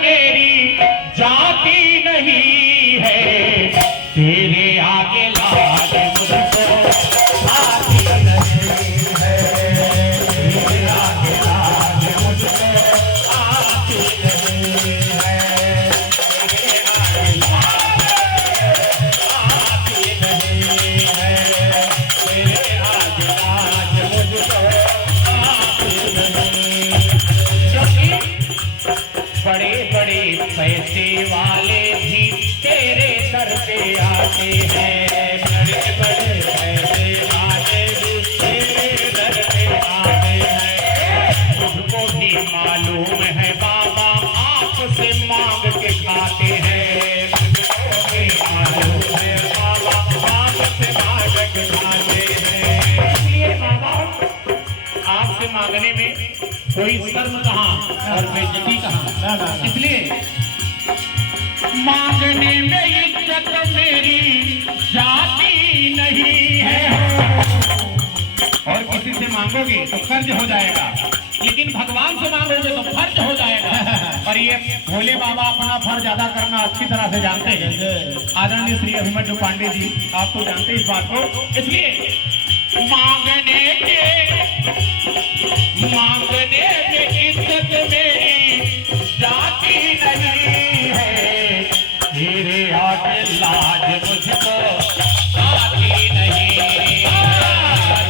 मेरी जाती नहीं है, तेरे आगे लाज मुझको आती नहीं है, तेरे आगे लाज मुझको आती नहीं है, तेरे आगे लाज आती नहीं है, तेरे आगे लाज मुझको आती नहीं। बड़े बड़े पैसे वाले भी तेरे दर पे आते हैं, बड़े बड़े पैसे वाले भी तेरे दर पे आते हैं। तुझको भी मालूम है बाबा आपसे मांग के खाते हैं, तुझको भी मालूम है बाबा आपसे मांग के खाते हैं। इसलिए बाबा आपसे मांगने में कोई शर्म कहाँ और बेइज्जती कहाँ। इसलिए मांगने में इज्जत मेरी जाती नहीं है। और किसी से मांगोगे तो कर्ज हो जाएगा, लेकिन भगवान से मांगोगे तो फर्ज हो जाएगा। और ये भोले बाबा अपना फर्ज अदा करना अच्छी तरह से जानते हैं। आदरणीय श्री अभिमन्यु पांडे जी, आप तो जानते हैं इस बात को। इसलिए मांगने में इज्जत मेरी जाती नहीं है, तेरे आगे लाज मुझको आती नहीं है,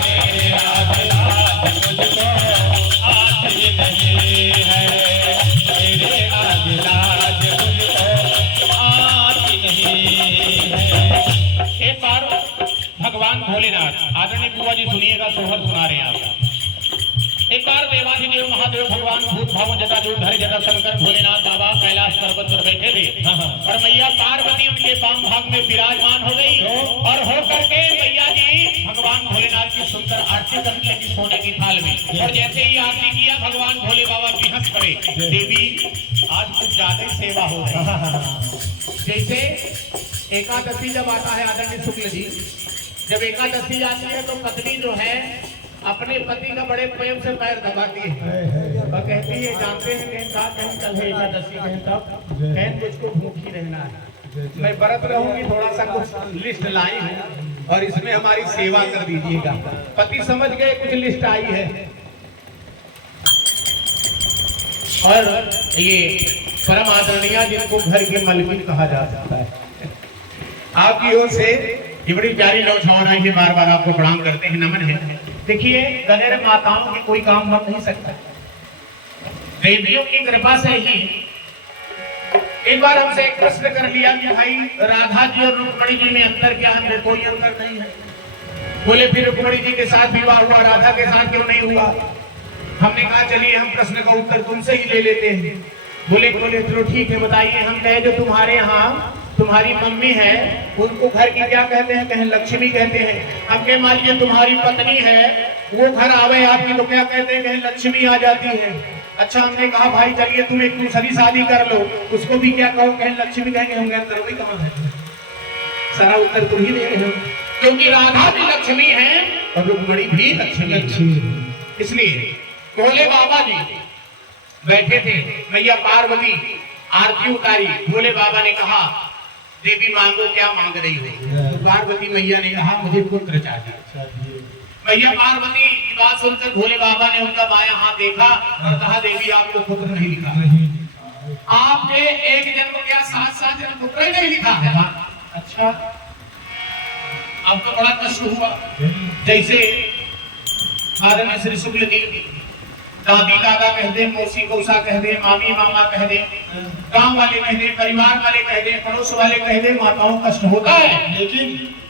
तेरे आगे लाज मुझको आती नहीं है, तेरे आगे लाज मुझको आती नहीं है। एक बार भगवान भोलेनाथ, आदरणीय बुआ जी सुनिएगा, सोहर सुना रहे हैं आप। एक बार देवाधिदेव महादेव भगवान भूत भाव जटाजूट धरे जटा शंकर भोलेनाथ बाबा कैलाश पर्वत पर बैठे थे और मैया पार्वती उनके वाम भाग में विराजमान हो गई और हो करके मैया जी भगवान भोलेनाथ की सुंदर आरती करने लगी सोने की थाल में। और जैसे ही आरती किया भगवान भोले बाबा भी हंस पड़े, देवी आज कुछ ज्यादा ही सेवा हो रही। जैसे एकादशी जब आता है आदरणीय शुक्ल जी, जब एकादशी आती है तो पत्नी जो है अपने पति का बड़े प्रेम से पैर दबाती है और कहती है, जानते हैं कहीं कल है एकादशी, कहें मुझको भूखी रहना है, मैं व्रत रहूंगी, थोड़ा सा कुछ लिस्ट लाई हूँ और इसमें हमारी सेवा कर दीजिएगा। पति समझ गए कुछ लिस्ट आई है और ये परम आदरणीय जिनको घर की मलकिन कहा जा सकता है, आपकी ओर से ये बड़ी प्यारी नौजवान आई है, बार बार आपको प्रणाम करते हैं, नमन है। देखिए गलेर माताओं की कोई काम बन नहीं सकता, देवियों की कृपा से ही। एक बार हमसे एक प्रश्न कर लिया कि भाई राधा जी और रुक्मणी जी में अंतर क्या है? कोई अंतर नहीं है। बोले फिर रुक्मणी जी के साथ विवाह हुआ, राधा के साथ क्यों नहीं हुआ? हमने कहा चलिए हम प्रश्न का उत्तर तुमसे ही ले लेते हैं। बोले चलो ठीक है, बताइए। हम कहे जो तुम्हारे यहाँ तुम्हारी मम्मी है उनको घर की क्या कहते हैं? कहें लक्ष्मी कहते हैं। हम कहे मान लीजिए तुम्हारी पत्नी है, वो घर आवे आपकी तो क्या कहते हैं? कहें लक्ष्मी आ जाती है। अच्छा, हमने कहा भाई चलिए तुम एक दूसरी शादी कर लो, उसको भी क्या कहो? कहें लक्ष्मी। कहेंगे होंगे अंतर वही कहाँ है? सारा उत्तर तुम ही दे रहे हो, क्योंकि राधा भी लक्ष्मी है और रुक्मणी भी लक्ष्मी। इसलिए भोले बाबा जी बैठे थे, मैया पार्वती आरती उतारी, भोले बाबा ने कहा देवी मांगो, क्या मांग रही हो? तो पार्वती मैया ने कहा मुझे पुत्र चाहिए। मैया पार्वती की बात सुनकर भोले बाबा ने उनका बायां हाथ देखा और कहा देवी आपको पुत्र नहीं लिखा, आपने एक जन्म क्या 7 जन्म पुत्र ही नहीं लिखा है। अच्छा, अब तो बड़ा कष्ट हुआ। जैसे आदरणीय श्री शुक्ल जी दादी दादा कह दे, मौसी मौसा कह दे, मामी मामा कह दे, गांव वाले कह दे, परिवार वाले कह दे, पड़ोस वाले कह दे, माताओं कष्ट होता है।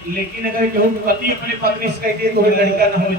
लेकिन अगर केहू पति अपने पत्नी से कह दे तो लड़का न हो